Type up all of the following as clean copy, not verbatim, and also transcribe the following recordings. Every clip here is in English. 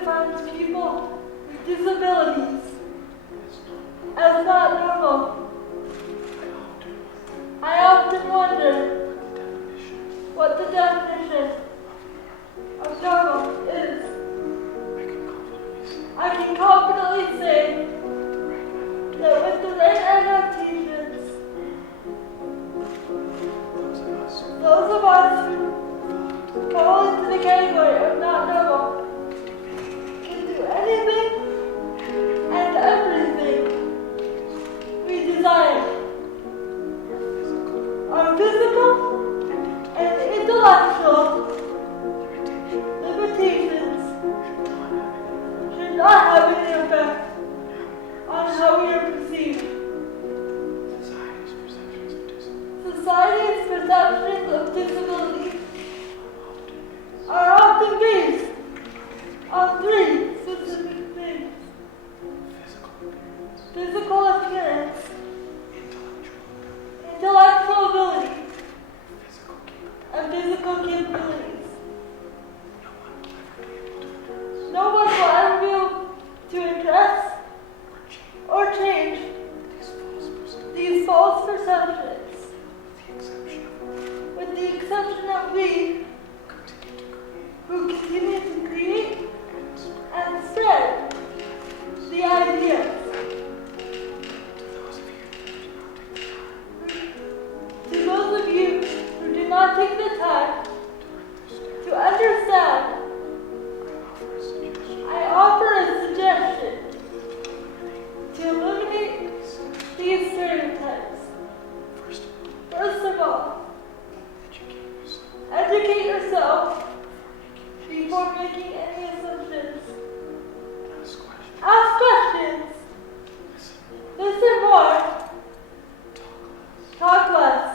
defines people with disabilities as not normal. I often wonder what the definition of normal is. I can confidently say that with the right adaptations, those of us who fall into the category of not normal can do anything and everything we desire. Our physical and intellectual limitations should not have any effect on how we are perceived. Society's perceptions of disability are often based on three specific things: physical appearance, intellectual ability, and physical capabilities. No one will ever be able to address or change these false perceptions, with the exception of we, who continue to create and spread the ideas. To those of you who do not take the time to understand, I offer a suggestion to eliminate these stereotypes. First of all, educate yourself before making any assumptions. Ask questions. Listen more. Talk less.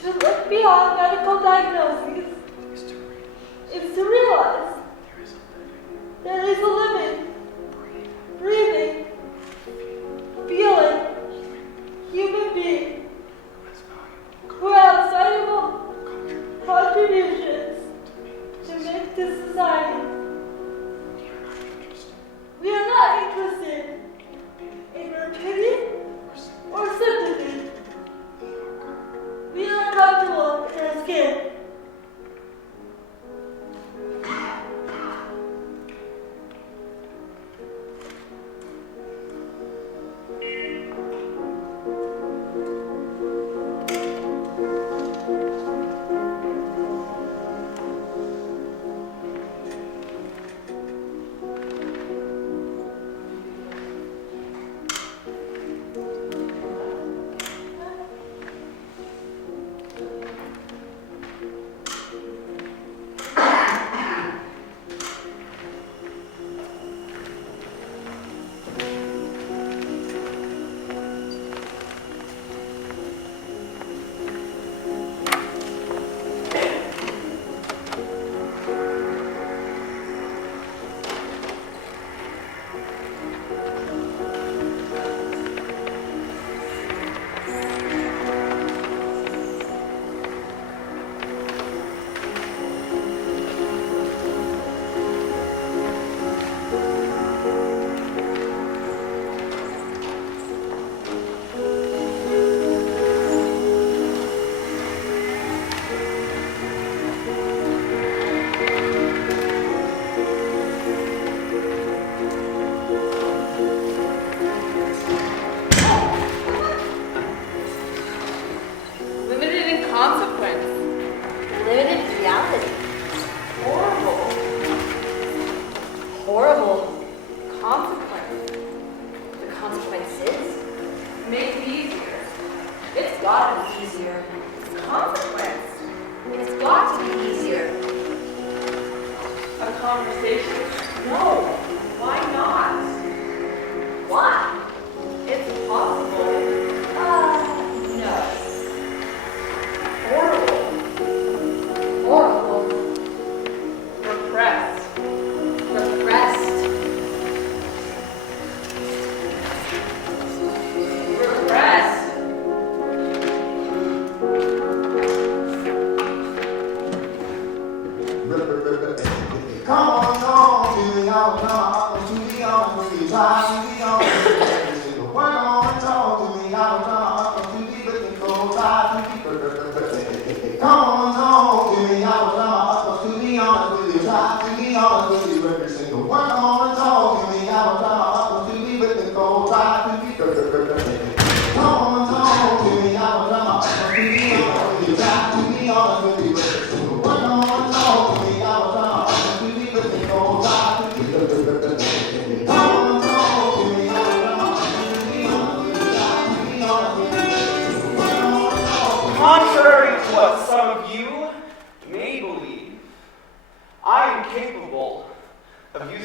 To look beyond medical diagnoses is to realize there is a living, breathing, feeling human being who has valuable contributions to make to society. We are not interested in your pity or sympathy. We are comfortable in our skin.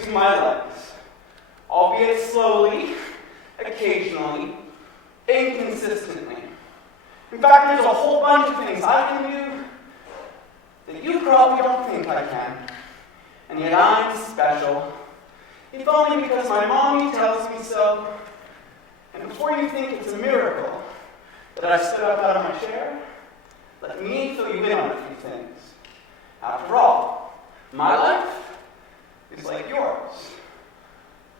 using my legs, albeit slowly, occasionally, inconsistently. In fact, there's a whole bunch of things I can do that you probably don't think I can. And yet I'm special, if only because my mommy tells me so. And before you think it's a miracle that I stood up out of my chair, let me fill you in on a few things. After all, my life is like yours,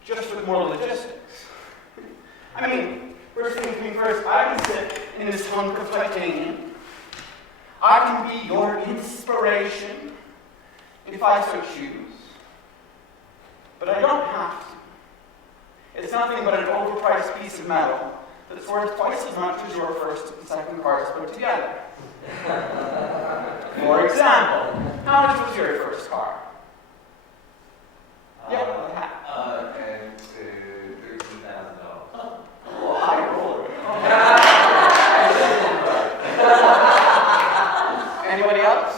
just with more logistics. I mean, first things being first, I can sit in this hunk of titanium. I can be your inspiration, if I so choose. But I don't have to. It's nothing but an overpriced piece of metal that's worth twice as much as your first and second cars put together. For example, how much was your first car? $13,000. Oh, high roller. Anybody else?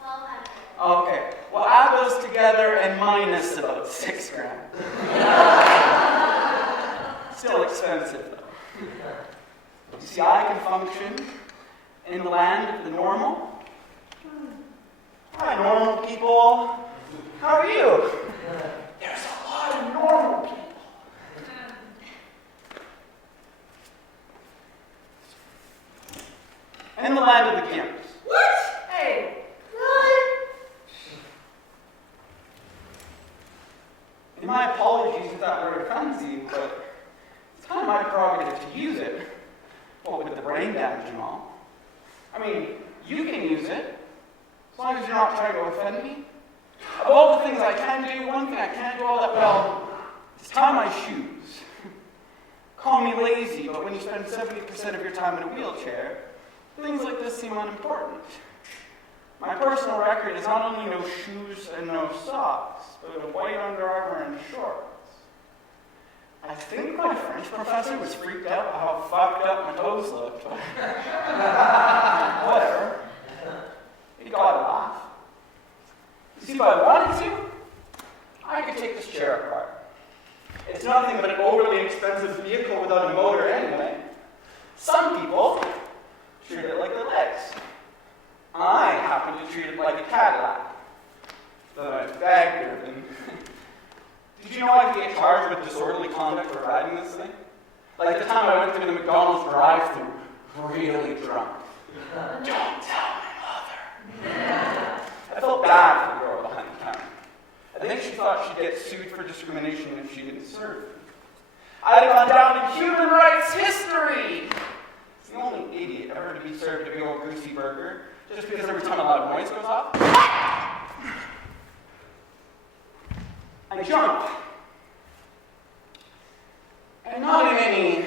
1,200. Okay. Well, add those together and minus about $6,000. Still expensive, though. You see, I can function in the land of the normal. Hi, normal people. How are you? There's a lot of normal people. In the land of the Gimps. What? Hey. Really? And my apologies if that word offends you, but it's kind of my prerogative to use it. Well, with the brain damage and all. I mean, you can use it, as long as you're not trying to offend me. Of all the things I can do, one thing I can't do all that well is tie my shoes. Call me lazy, but when you spend 70% of your time in a wheelchair, things like this seem unimportant. My personal record is not only no shoes and no socks, but a white Under Armour and shorts. I think my French professor was freaked out by how fucked up my toes looked, but whatever. He got a laugh. You see, if I wanted to, I could take this chair apart. It's nothing but an overly expensive vehicle without a motor anyway. Some people treat it like their legs. I happen to treat it like a Cadillac. Though I've bagged her, and did you know I could get charged with disorderly conduct for riding this thing? Like the time I went through the McDonald's drive-thru, really drunk. Don't tell my mother. I felt bad for the girl behind the counter. I think she thought she'd get sued for discrimination if she didn't serve. I'd have gone down in human rights history. It's the only idiot ever to be served a big old greasy burger just because every time a loud noise goes off. I jump. And not in any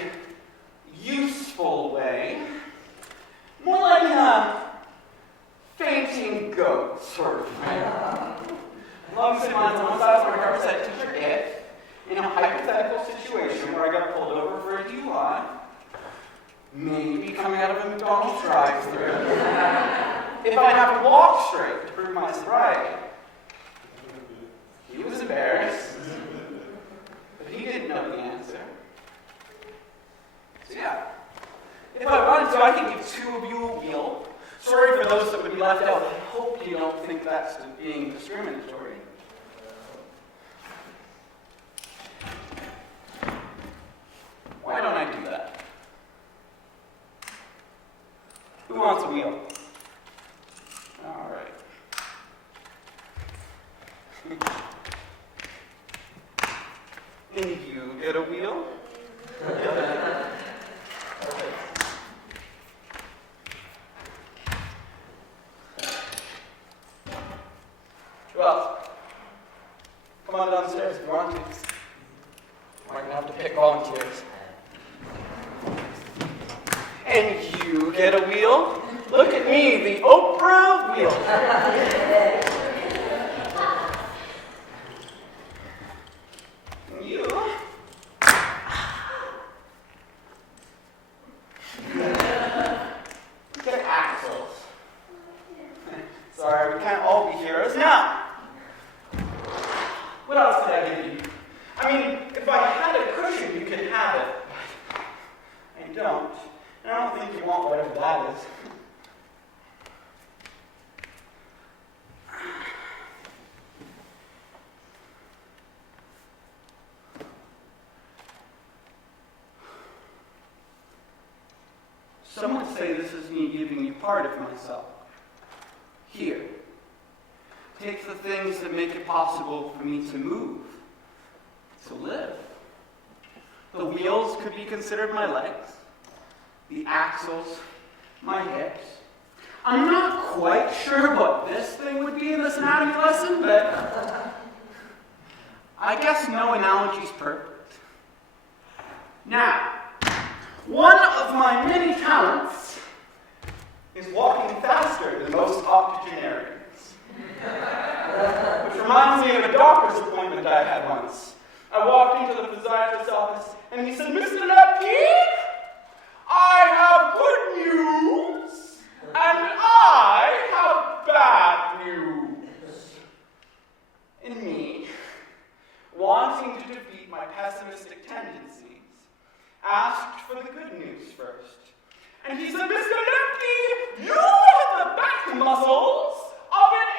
useful way. More like a fainting goat sort of thing. Along the same lines, on one side of my car said, teacher, if, in a hypothetical situation where I got pulled over for a DUI, maybe coming out of a McDonald's drive-thru, if I'd have to walk straight to prove my sobriety. He was embarrassed, but he didn't know the answer. So yeah, if I wanted to, I could give two of you a wheel. Sorry for those that would be left out. I hope you don't think that's being discriminatory. Why don't I do that? Who wants a wheel? All right. And you get a wheel? Well, come on downstairs if you want to. We're going to have to pick volunteers. And you get a wheel? Look at me, the Oprah wheel. And you get axles. Sorry, we can't all be heroes now. What else could I give you? I mean, if I had a cushion, you could have it. But I don't. And I don't think you want whatever that is. Some would say this is me giving you part of myself. Here. Take the things that make it possible for me to move, to live. The wheels could be considered my legs, the axles, my hips. I'm not quite sure what this thing would be in this anatomy lesson, but I guess no analogy's perfect. Now, one of my many talents is walking faster than most octogenarians. Which reminds me of a doctor's appointment I had once. I walked into the physiatrist's office and he said, "Mr. Lepke, I have good news and I have bad news." And me, wanting to defeat my pessimistic tendencies, asked for the good news first. And he said, "Mr. Lepke, you have the back muscles of an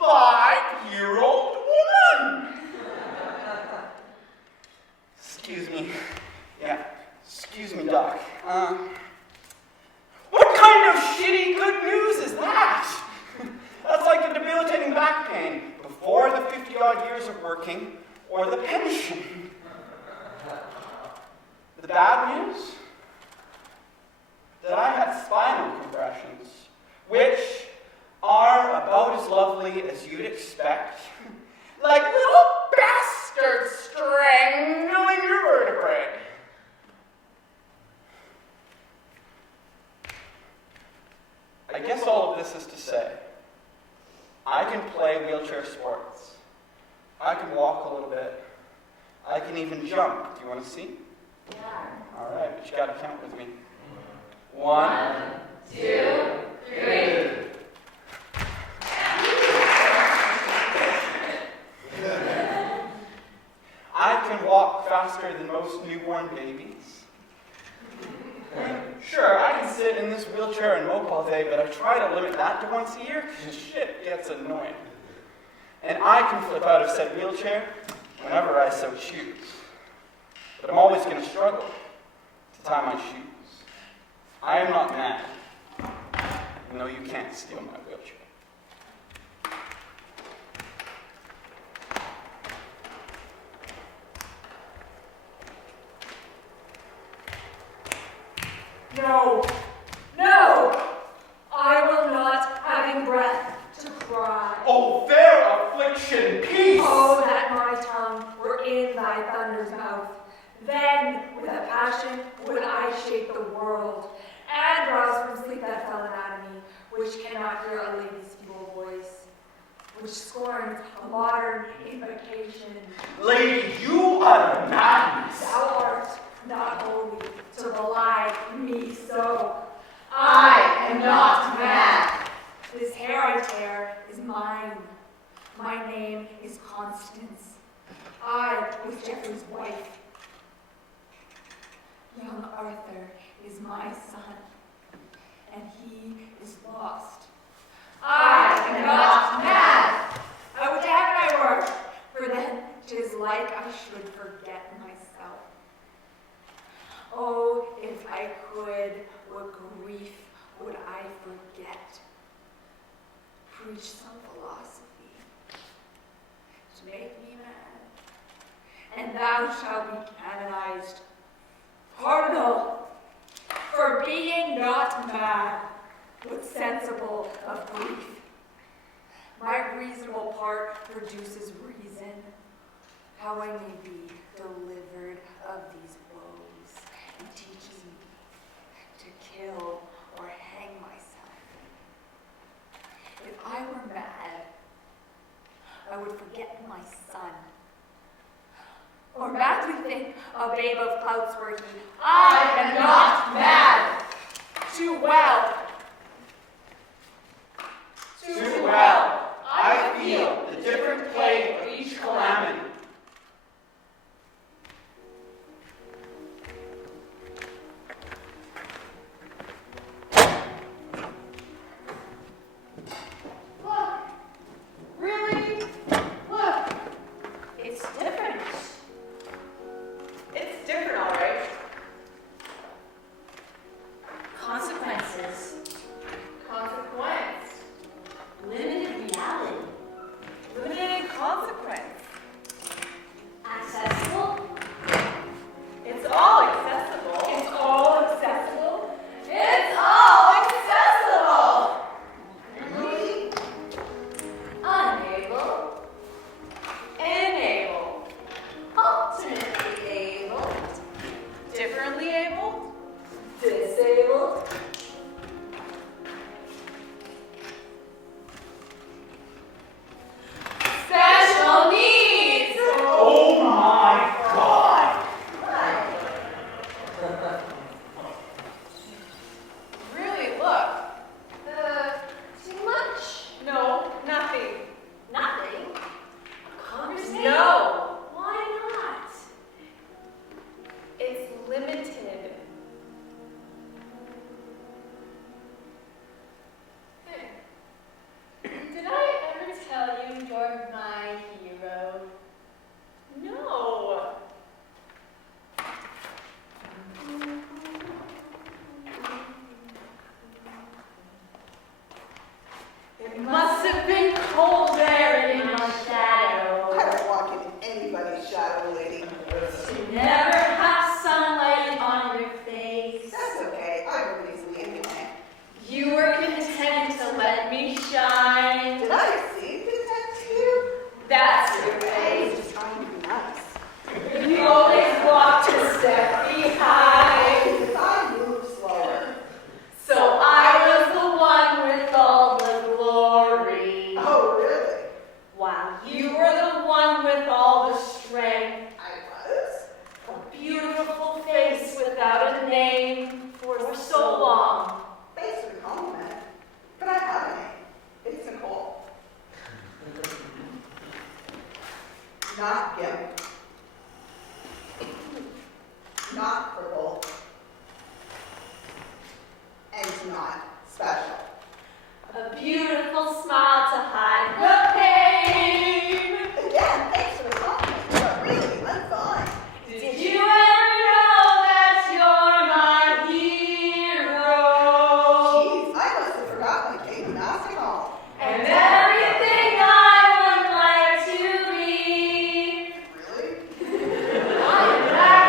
85-year-old woman." Excuse me. Yeah, excuse me, Doc. What kind of shitty good news is that? That's like the debilitating back pain before the 50-odd years of working or the pension. The bad news? That I had spinal compressions, which are about as lovely as you'd expect. Like little bastards strangling your vertebrae. I guess all of this is to say, I can play wheelchair sports. I can walk a little bit. I can even jump. Do you want to see? Yeah. All right, but you got to count with me. 1, 2, 3. I can walk faster than most newborn babies. Sure, I can sit in this wheelchair and mope all day, but I try to limit that to once a year because shit gets annoying. And I can flip out of said wheelchair whenever I so choose. But I'm always going to struggle to tie my shoes. I am not mad, even though you can't steal my wheelchair. No, no, I will not, having breath, to cry. Oh, fair affliction, peace! Oh, that my tongue were in thy thunder's mouth. Then, with a passion, would I shake the world, and rouse from sleep that fell anatomy, which cannot hear a lady's feeble voice, which scorns a modern invocation. Lady, you utter madness! Thou art not holy to belie me so. I am not mad. This hair I tear is mine. My name is Constance. I was Geoffrey's wife. Young Arthur is my son, and he is lost. I am not mad. I would have my work, for then 'tis like I should forget myself. Oh, if I could, what grief would I forget? Preach some philosophy to make me mad, and thou shalt be canonized cardinal for being not mad, but sensible of grief. My reasonable part produces reason, how I may be delivered of these woes, and teaches me to kill or hang myself. If I were mad, I would forget my son, or madly think a babe of clouts were he. I am not mad. Too well. Too well, I feel the different plague of each calamity. you're my hero. No. It must have been cold there in my shadow. I don't walk in anybody's shadow, lady. To never have sunlight on your face. That's okay. I move easily anyway. You were content to let me shine. Did I seem content to you? That's your I way. was just trying to be nice. You always walked a step behind. Because I move slower. So I was the one with all the glory. Oh, really? While you were the one with all the strength. I was? A beautiful face without a name for so long. Thanks for the compliment. But I have a name. It's Nicole. Not Gimp. Not purple. And not special. A beautiful smile to hide the pain. Again, thanks for the compliment, but really, I'm fine. Did you ever know that you're my hero? Jeez, I must have forgotten I came to Master Hall. And everything I would like to be. Really? I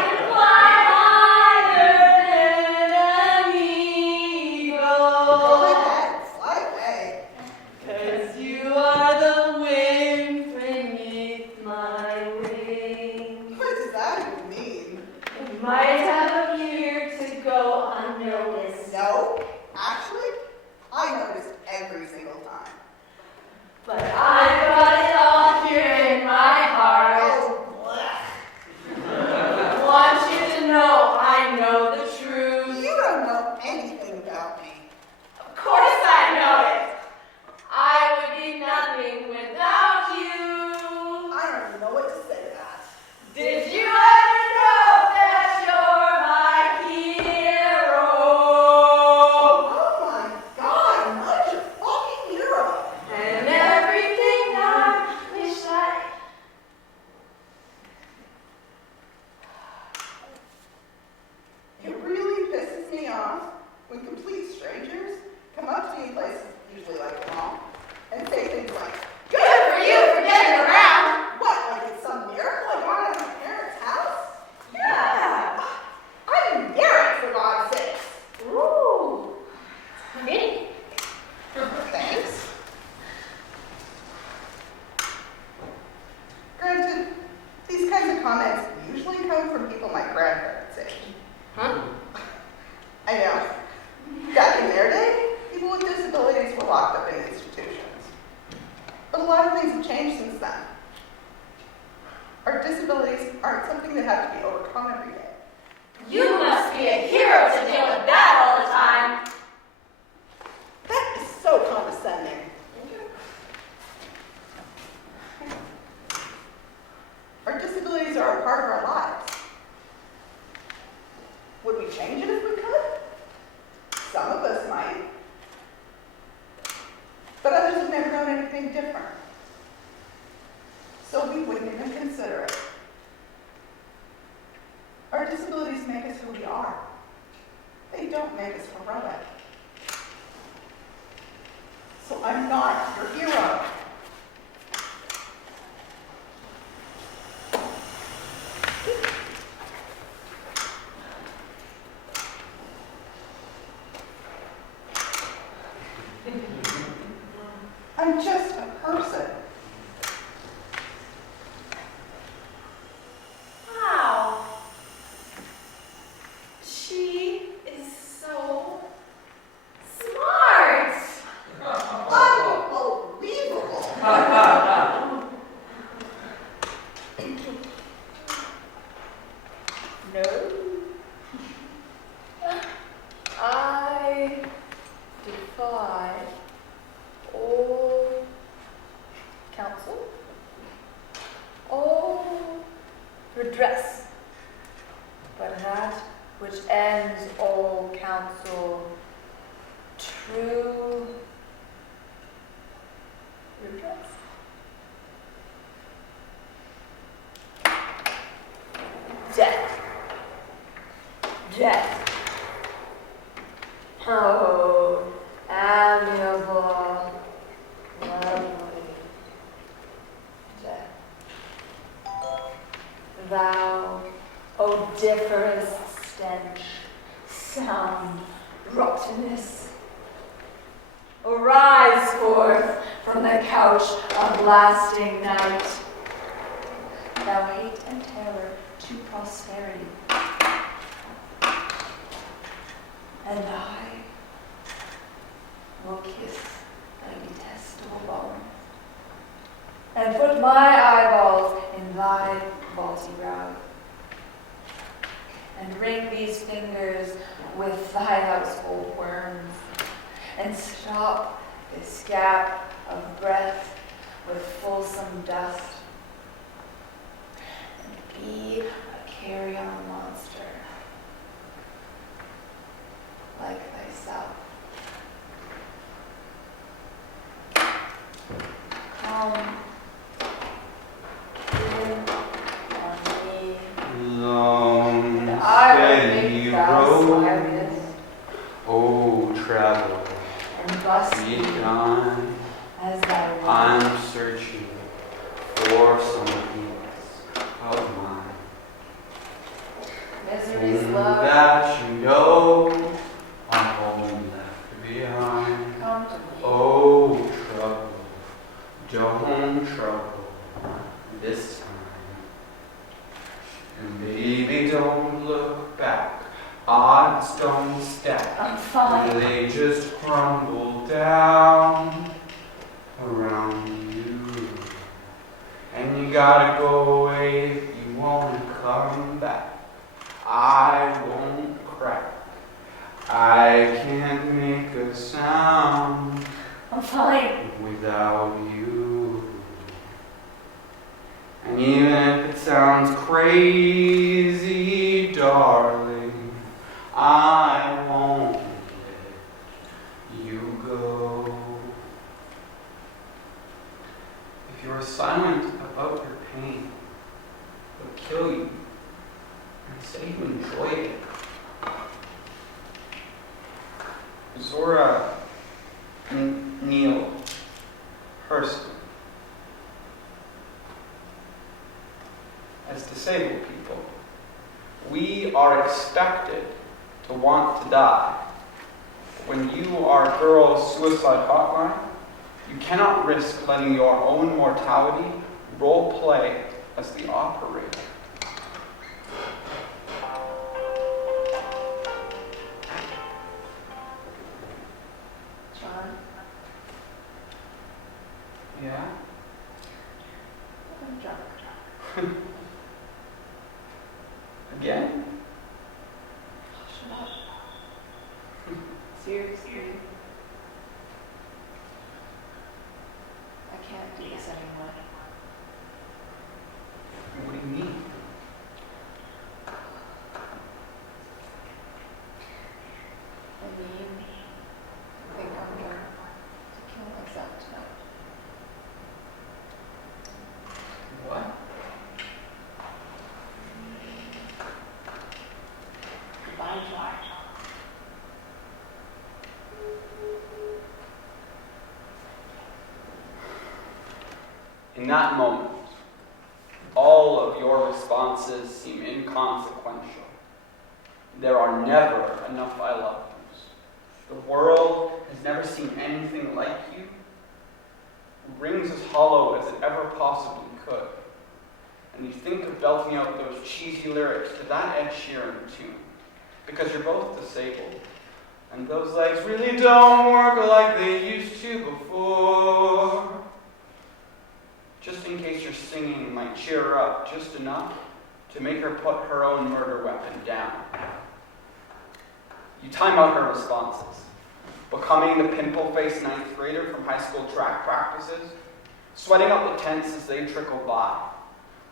can fly higher than an Go eagle. ahead, fly away. 'Cause you are the wind beneath my wings. What does that even mean? It might have appeared to go unnoticed, No, actually, I noticed every single time. but I've got it all here in my heart. Oh, blech. I want you to know I know the truth. You don't know anything about me. Of course I know it. I would be nothing without you. I don't even know what to say to that. Did you ever know that you're my hero? Oh my God, I'm not your fucking hero. And everything I wish I... It really pisses me off when complete strangers come up to me in places, usually like the mall, and say things like, Good for you for getting around. what, like it's some miracle I got out of my parents' house? Yeah. I'm embarrassed, for God's sakes. Ooh. Pretty. Thanks. Granted, these kinds of comments usually come from people my grandparents' age. Huh? I know. Back in their day, people with disabilities were locked up in institutions. But a lot of things have changed since then. Our disabilities aren't something that have to be overcome every day. You must be a hero to deal with that all the time. That is so condescending. Our disabilities are a part of our lives. Would we change it if we could? Some of us might. But others have never known anything different. So we wouldn't even consider it. Our disabilities make us who we are. They don't make us heroic. So I'm not your hero. I'm just a person. Wow. She is so smart. Unbelievable. No. I defy all counsel, all redress, but that which ends all counsel, true redress. pestiferous stench, sound, rottenness. Arise forth from the couch of lasting night. Thou hate and terror to prosperity. And I will kiss thy detestable bones, and put my eyeballs in thy vaulty brow, and ring these fingers with thy household worms, and stop this gap of breath with fulsome dust, and be a carrion monster like thyself. Come in on me, Long, and I will steady make thou road, slyest, oh travel, and bust be thee gone. as thou wilt. I'm searching for some peace of mine. Misery's love, That you know I'm only left behind. come to me. Oh, trouble, don't trouble this time. And baby, don't look back. Odds don't stack. I'm fine. They just crumble down around you. And you gotta go away if you wanna come back. I won't crack. I can't make a sound I'm fine. without you. And even if it sounds crazy, darling, I won't let you go. If you're silent about your pain, it'll kill you. And say you enjoy it. Zora Neale Hurston. As disabled people, we are expected to want to die. When you are a girl's suicide hotline, you cannot risk letting your own mortality role play as the operator. John, Yeah? I'm drunk. Again? Shut up. Seriously. I can't do this anymore. What do you mean? I mean, I think I'm going to kill myself tonight. What? Goodbye, John. In that moment, all of your responses seem inconsequential. There are never enough I love yous. The world has never seen anything like you. It rings as hollow as it ever possibly could. And you think of belting out those cheesy lyrics to that Ed Sheeran tune, because you're both disabled, and those legs really don't work like they used to before. Just in case your singing might cheer her up just enough to make her put her own murder weapon down. You time out her responses, becoming the pimple-faced ninth grader from high school track practices, sweating out the tents as they trickle by,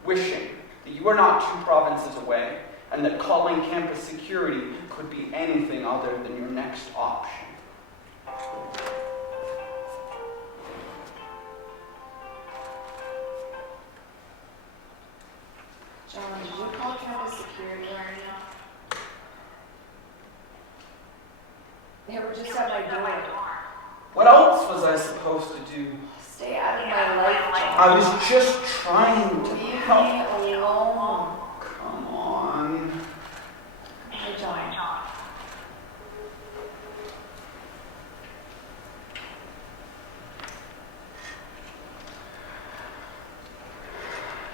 wishing that you were not 2 provinces away and that calling campus security could be anything other than your next option. John, did you call campus security already? They were just at my door. What else was I supposed to do? Stay out of my life, John. I was just trying to Leave help. me alone. Come on.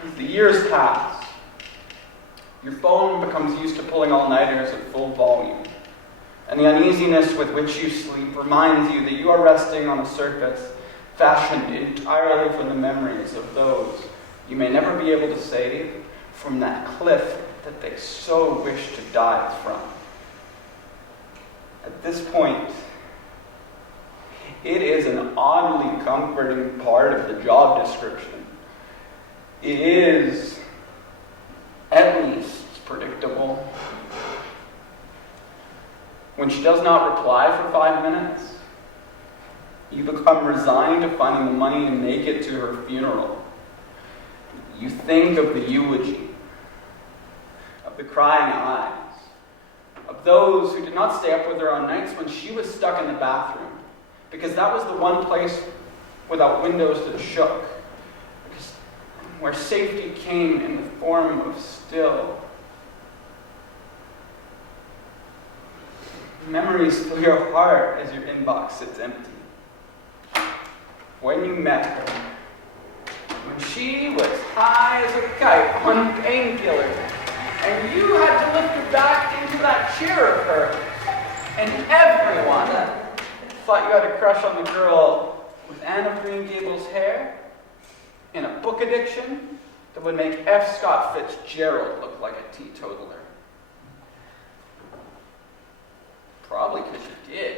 As the years pass, your phone becomes used to pulling all-nighters at full volume, and the uneasiness with which you sleep reminds you that you are resting on a surface fashioned entirely from the memories of those you may never be able to save from that cliff that they so wish to dive from. At this point, it is an oddly comforting part of the job description. It is, at least, predictable. When she does not reply for 5 minutes, you become resigned to finding the money to make it to her funeral. You think of the eulogy, of the crying eyes, of those who did not stay up with her on nights when she was stuck in the bathroom, because that was the one place without windows that shook, because where safety came in the form of still. Memories fill your heart as your inbox sits empty. When you met her, when she was high as a kite on painkillers, and you had to lift her back into that chair of hers, and everyone thought you had a crush on the girl with Anne of Green Gables hair and a book addiction that would make F. Scott Fitzgerald look like a teetotaler. Probably because you did.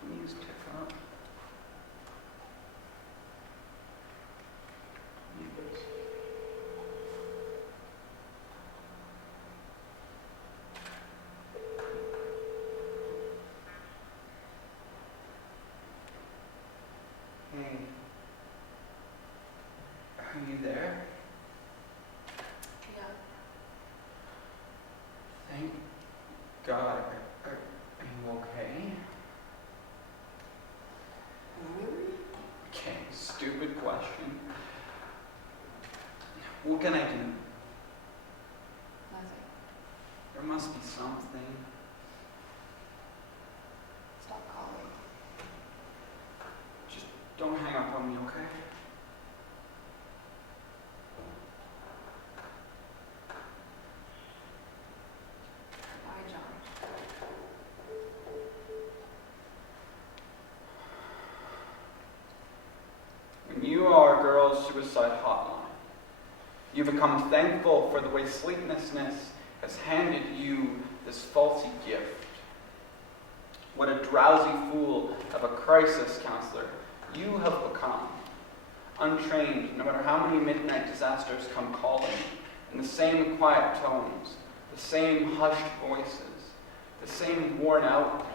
Please pick up. Please. Hey. Are you there? Yeah. Thank God. Are you okay? Okay, stupid question. What can I do? Nothing. There must be something. Stop calling. Just don't hang up on me, okay? Bye, John. When you are a girl's suicide hotline, you become thankful for the way sleeplessness has handed you this faulty gift. What a drowsy fool of a crisis counselor you have become. Untrained, no matter how many midnight disasters come calling, in the same quiet tones, the same hushed voices, the same worn out,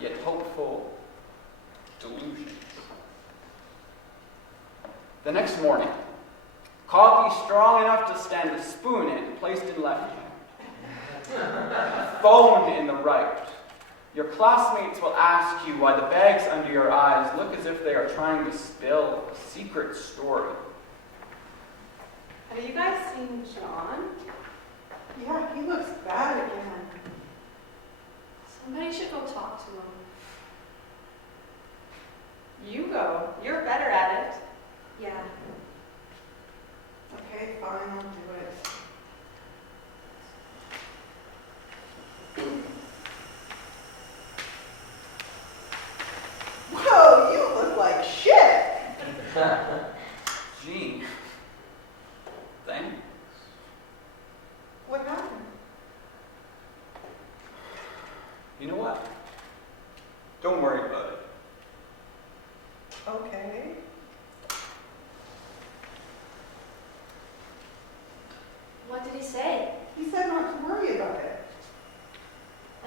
yet hopeful delusions. The next morning, coffee strong enough to stand a spoon in, placed in left hand. Phone in the right. Your classmates will ask you why the bags under your eyes look as if they are trying to spill a secret story. Have you guys seen John? Yeah, he looks bad again. Somebody should go talk to him. You go. You're better at it. Yeah. Okay, fine, I'll do it. Whoa, you look like shit! Gee, thanks. What happened? You know what? Don't worry about it. Okay. What did he say? He said not to worry about it.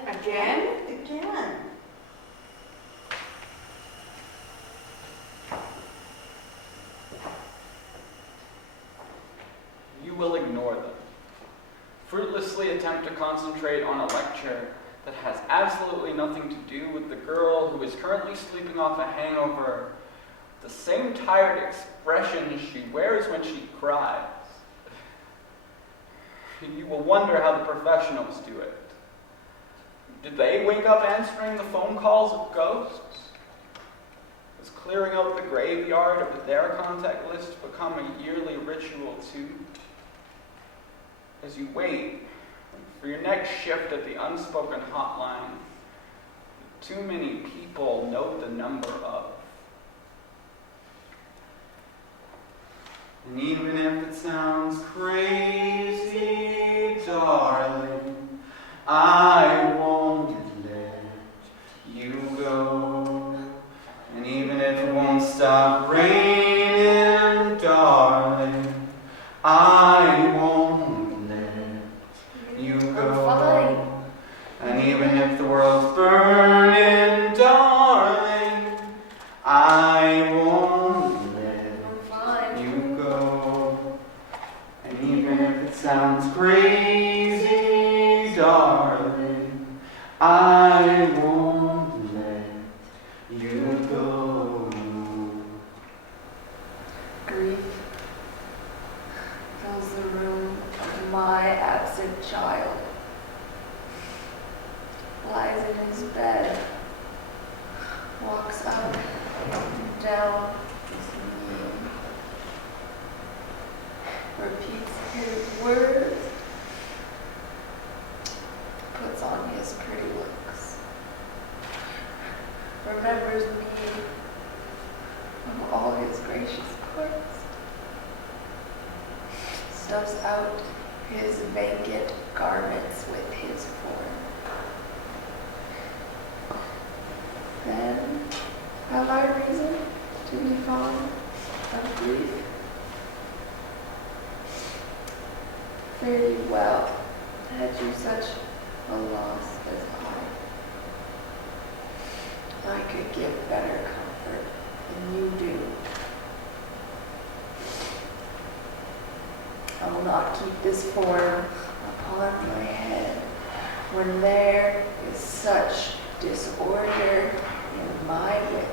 Again? Again. You will ignore them. Fruitlessly attempt to concentrate on a lecture that has absolutely nothing to do with the girl who is currently sleeping off a hangover, the same tired expression she wears when she cries. You will wonder how the professionals do it. Did they wake up answering the phone calls of ghosts? clearing out the graveyard of their contact list become a yearly ritual too? As you wait for your next shift at the unspoken hotline, too many people note the number of. And even if it sounds crazy, darling, I won't let you go. And even if it won't stop raining, darling, I won't let you go. And even if the world's burning, darling, I won't let you go. And even if it sounds crazy, darling, I won't let you go. Grief fills the room of my absent child. Lies in his bed, walks up and down his knee, repeats his words, puts on his pretty looks, remembers me of all his gracious courts, stuffs out his vacant garments with his form. Then have I reason to be fond of grief? Fare you well, had you such a loss as I could give better comfort than you do. I will not keep this form upon my head when there is such disorder in my wit.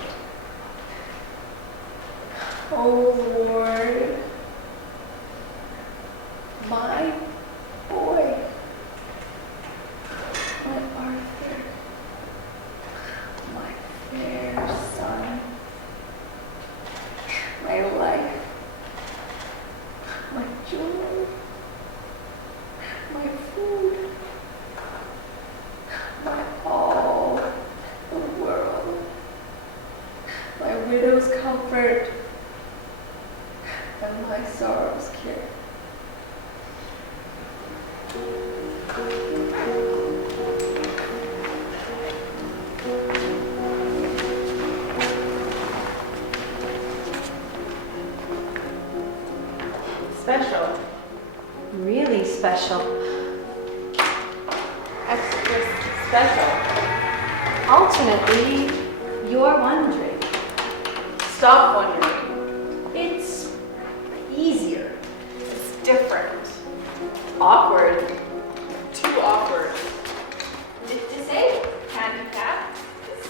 Oh Lord, my boy, my Arthur, my fair son, my life, my joy, my food, my all the world, my widow's comfort, and my sorrow's cure. Special. Really special. Extra special. Alternately, you're wondering. Stop wondering. It's easier. It's different. Awkward. Too awkward. Disabled. Handicapped.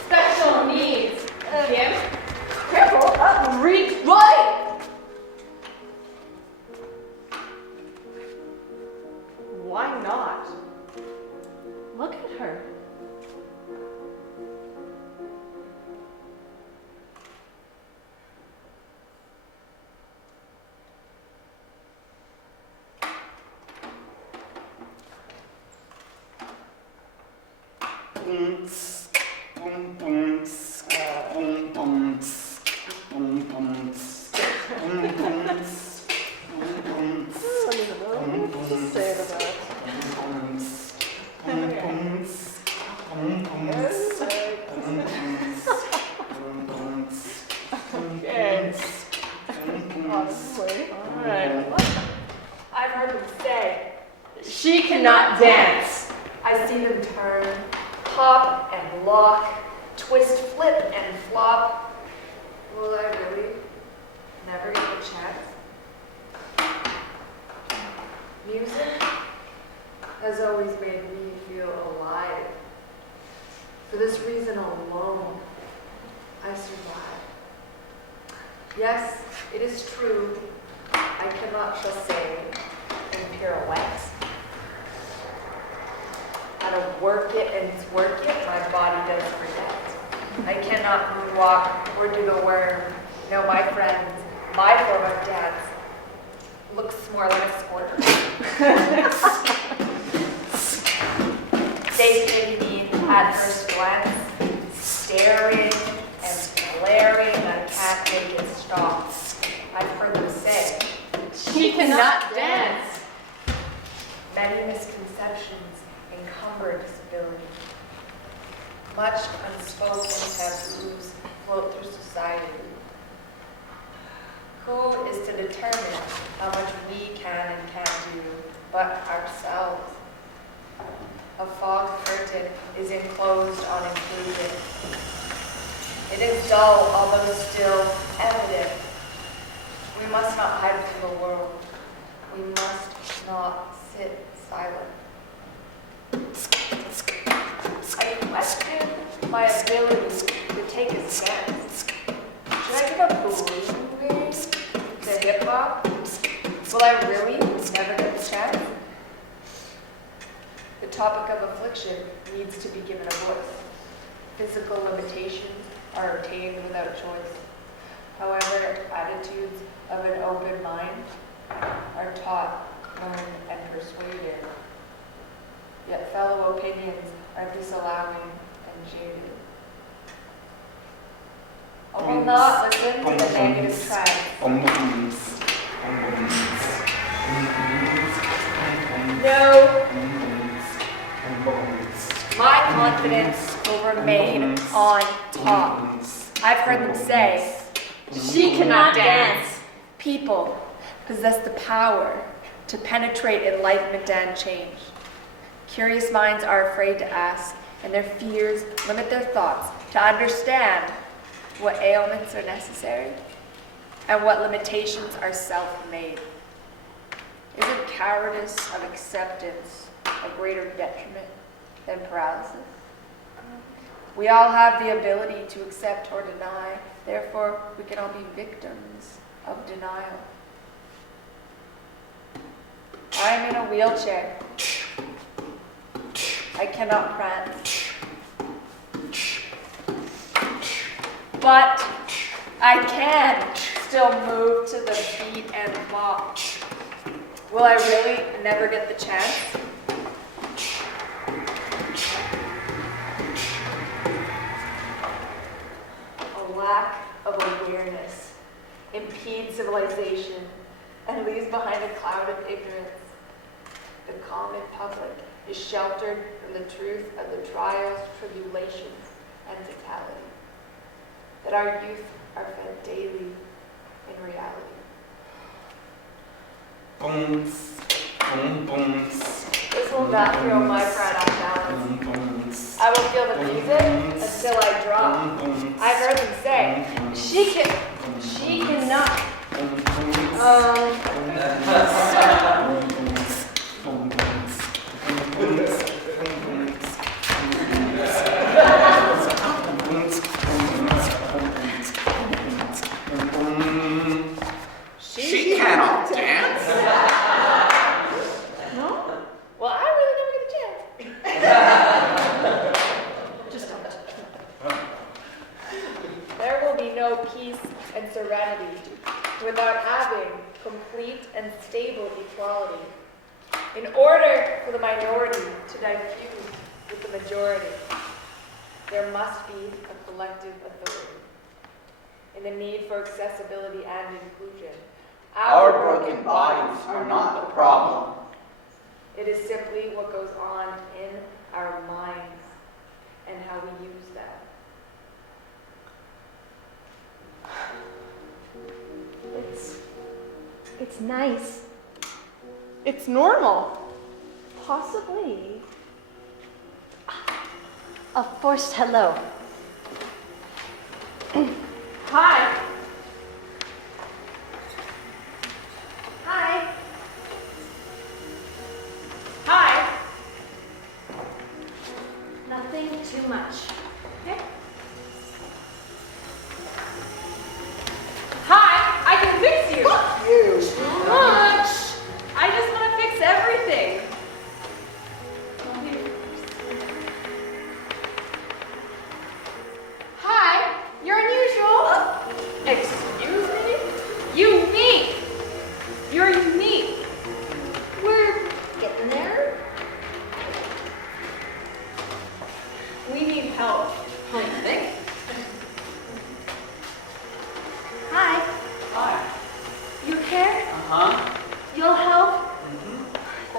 Special needs. Gimp. Cripple. Right. Why not? Look at her. I've heard them say, She cannot dance. I see them turn, pop and lock, twist, flip and flop. Will I really never get a chance? Music has always made me feel alive. For this reason alone, I survive. Yes, it is true, I cannot just say in pirouettes. How to work it and twerk it, my body does forget. I cannot moonwalk or do the worm. No, my friends, my form of dance looks more like a squirter. They pity me at first glance, staring and glaring, and can't make it stop. I've heard them say, She cannot dance. many misconceptions encumber disability. Much unspoken taboos float through society. Who is to determine how much we can and can't do but ourselves? A fog curtain is enclosed on inclusion. It is dull, although still evident. We must not hide from the world. We must not sit silent. I question my ability to take a stance. Should I give up believing to hip-hop? Will I really never get the chance? The topic of affliction needs to be given a voice. Physical limitations are obtained without choice. However, attitudes of an open mind are taught, learned, and persuaded. Yet fellow opinions are disallowing and jaded. I will not listen to the negative trend. No, my confidence will remain on top. I've heard them say, She cannot dance. people possess the power to penetrate enlightenment and change. Curious minds are afraid to ask, and their fears limit their thoughts to understand what ailments are necessary and what limitations are self-made. Isn't cowardice of acceptance a greater detriment than paralysis? We all have the ability to accept or deny, therefore we can all be victims of denial. I am in a wheelchair. I cannot prance. But I can still move to the beat and walk. Will I really never get the chance? A lack of awareness impedes civilization and leaves behind a cloud of ignorance. The common public is sheltered from the truth of the trials, tribulations, and fatality. That our youth are fed daily in reality. This will not throw my pride off balance. I will feel the music until I drop. I've heard them say, she cannot. She cannot dance. No? Well, I really never get a chance. Just don't. There will be no peace and serenity without having complete and stable equality. In order for the minority to diffuse with the majority, there must be a collective authority. In the need for accessibility and inclusion, Our broken bodies are not the problem. it is simply what goes on in our minds and how we use them. It's nice. It's normal. Possibly. A forced hello. Hi. Hi. Hi. Nothing too much. Okay. Hi. I can fix you. Too much. I just want to fix everything. Hi. help. What do you think? Hi. Hi. You care? Uh-huh. You'll help?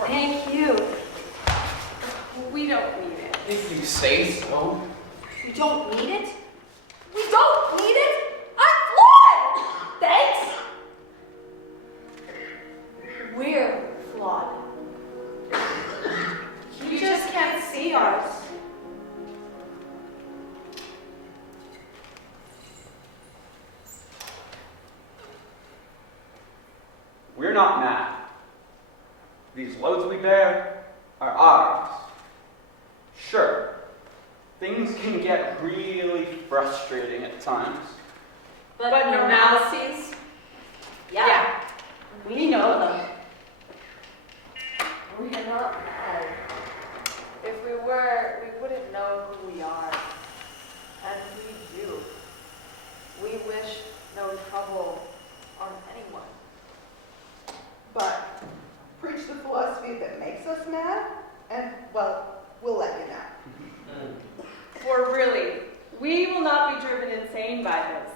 Thank you. We don't need it. If you say so. We don't need it? We don't need it? I'm flawed! Thanks. We're flawed. You just can't see ours. We're not mad. These loads we bear are ours. Sure, things can get really frustrating at times. But normalcies? Yeah. We know them. We're not mad. If we were, we wouldn't know who we are. And we do. We wish no trouble on anyone. But preach the philosophy that makes us mad, and, well, we'll let you know. For really, we will not be driven insane by this.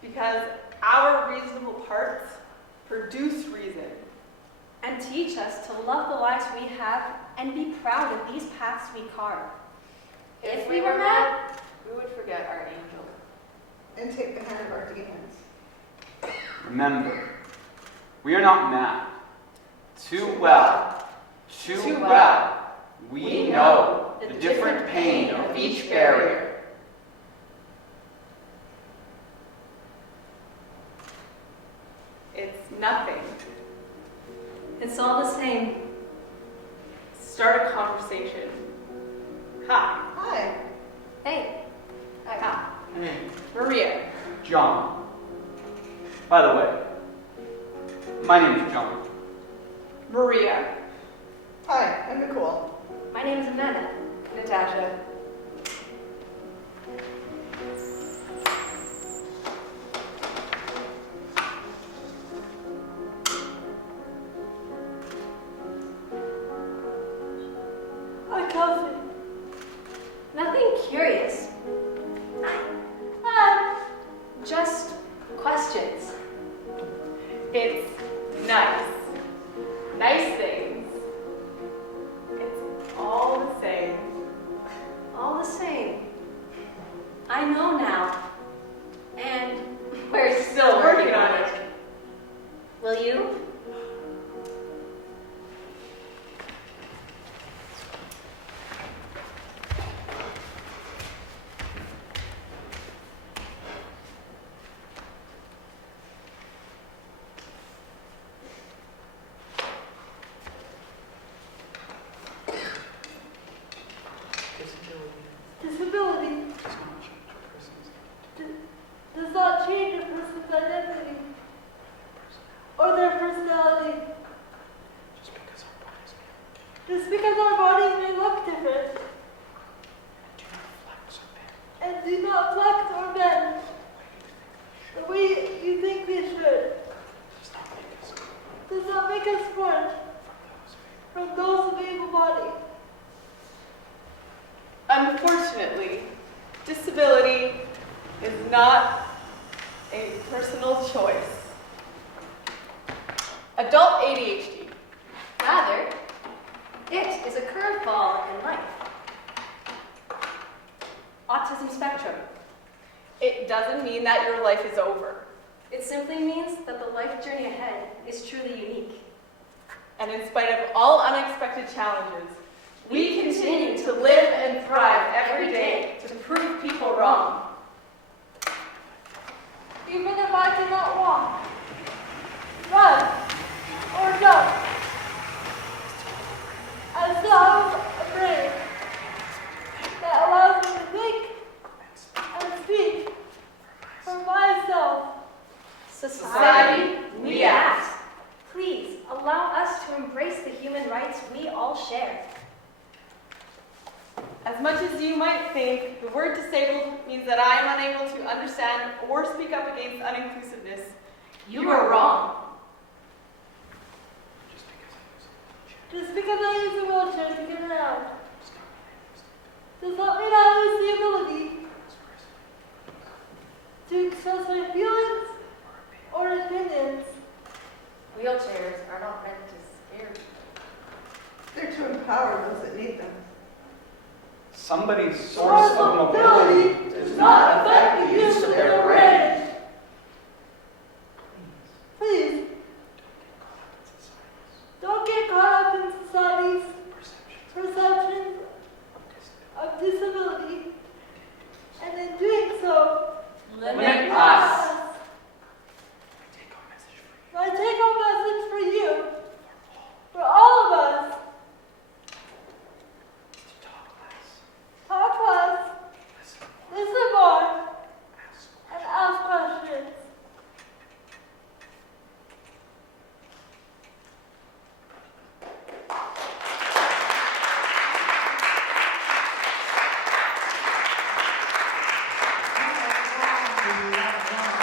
Because our reasonable parts produce reason. And teach us to love the lives we have and be proud of these paths we carve. If we were mad, we would forget our angel. And take the hand of our demons. Remember, we are not mad. Too well, we know the different pain of each barrier. It's nothing. It's all the same. Start a conversation. Hi. Hi. Hey, Hi. Hey, Maria. John. By the way, my name is John. Maria. Hi, I'm Nicole. my name is Amanda. Natasha. Hi, Kelsey. Nothing curious. Just questions. It's nice. Nice things. It's all the same. All the same. I know now. And we're still working on it. Will you? Disability does not change a person's identity or their personality. Just because our bodies may look different and do not flex or bend the way you think they should does not make us different from those of able body. Unfortunately, disability is not a personal choice. Adult ADHD. Rather, it is a curveball in life. Autism spectrum. It doesn't mean that your life is over. It simply means that the life journey ahead is truly unique. And in spite of all unexpected challenges, we continue to live and thrive every day to prove people wrong. Even if I cannot walk, run, or jump, I still have a brain that allows me to think and speak for myself. Society, we ask. Please allow us to embrace the human rights we all share. As much as you might think, the word disabled means that I am unable to understand or speak up against uninclusiveness. You are wrong. Just because I use a wheelchair to get around does let me not lose the ability to express my feelings or opinions. Wheelchairs are not meant to scare people. They're to empower those that need them. Somebody's source of mobility does not affect the use of their brain. Please, don't get caught up in society's perception of disability, and in doing so, Limit us. My take-home message for you, for all of us, talk less, listen more, and ask questions. Thank you.